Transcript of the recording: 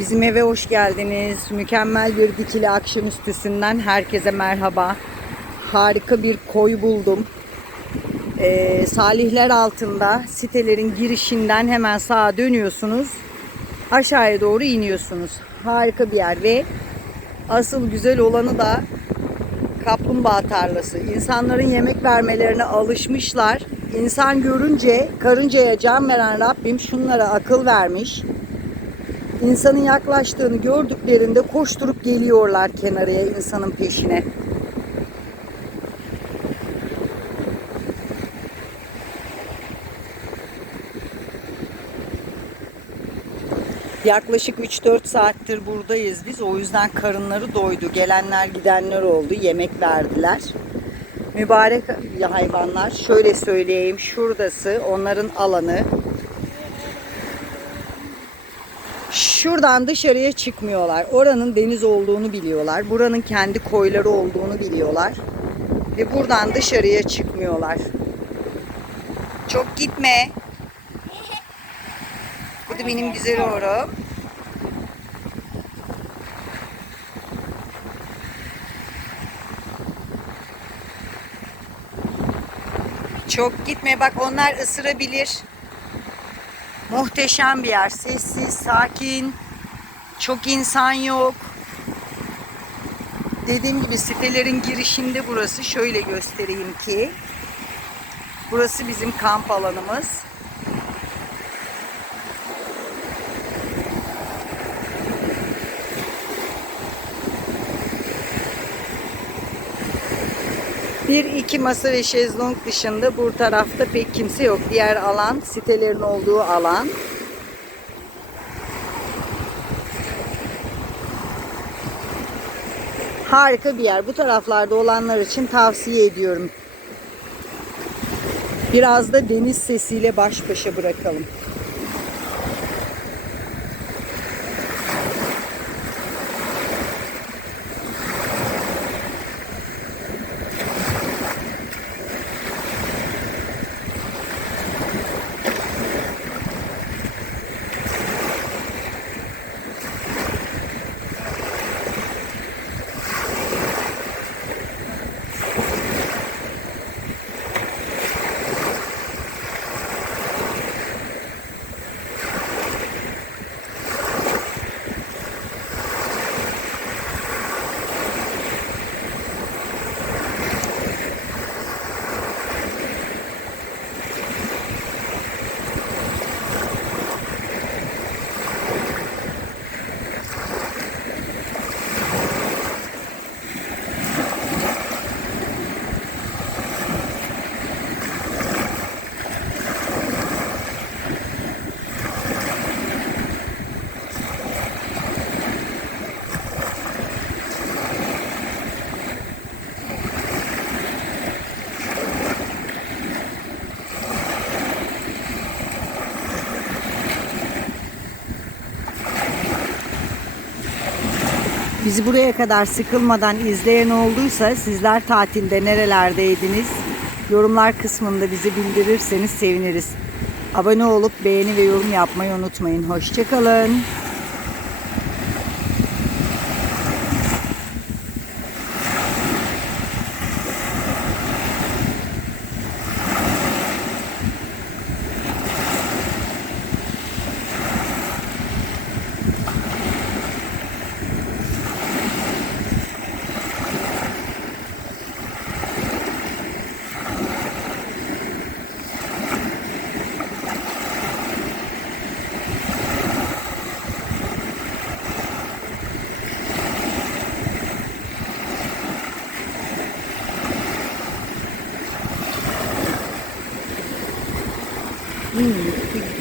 Bizim eve hoş geldiniz. Mükemmel bir dikili akşamüstüsünden herkese merhaba. Harika bir koy buldum. Ee, Salihler altında sitelerin girişinden hemen sağa dönüyorsunuz. Aşağıya doğru iniyorsunuz. Harika bir yer ve asıl güzel olanı da kaplumbağa tarlası. İnsanların yemek vermelerine alışmışlar. İnsan görünce karıncaya can veren Rabbim şunlara akıl vermiş. İnsanın yaklaştığını gördüklerinde koşturup geliyorlar kenarıya insanın peşine. Yaklaşık 3-4 saattir buradayız biz. O yüzden karınları doydu. Gelenler gidenler oldu. Yemek verdiler. Mübarek hayvanlar. Şöyle söyleyeyim. Şuradası onların alanı. Şuradan dışarıya çıkmıyorlar. Oranın deniz olduğunu biliyorlar. Buranın kendi koyları olduğunu biliyorlar. Ve buradan dışarıya çıkmıyorlar. Çok gitme. Bu da benim güzel oğlum. Çok gitme bak onlar ısırabilir. Muhteşem bir yer. Sessiz, sakin. Çok insan yok. Dediğim gibi sitelerin girişinde burası. Şöyle göstereyim ki. Burası bizim kamp alanımız. Bir iki masa ve şezlong dışında bu tarafta pek kimse yok. Diğer alan sitelerin olduğu alan. Harika bir yer. Bu taraflarda olanlar için tavsiye ediyorum. Biraz da deniz sesiyle baş başa bırakalım. Bizi buraya kadar sıkılmadan izleyen olduysa sizler tatilde nerelerdeydiniz? Yorumlar kısmında bizi bildirirseniz seviniriz. Abone olup beğeni ve yorum yapmayı unutmayın. Hoşçakalın. 嗯。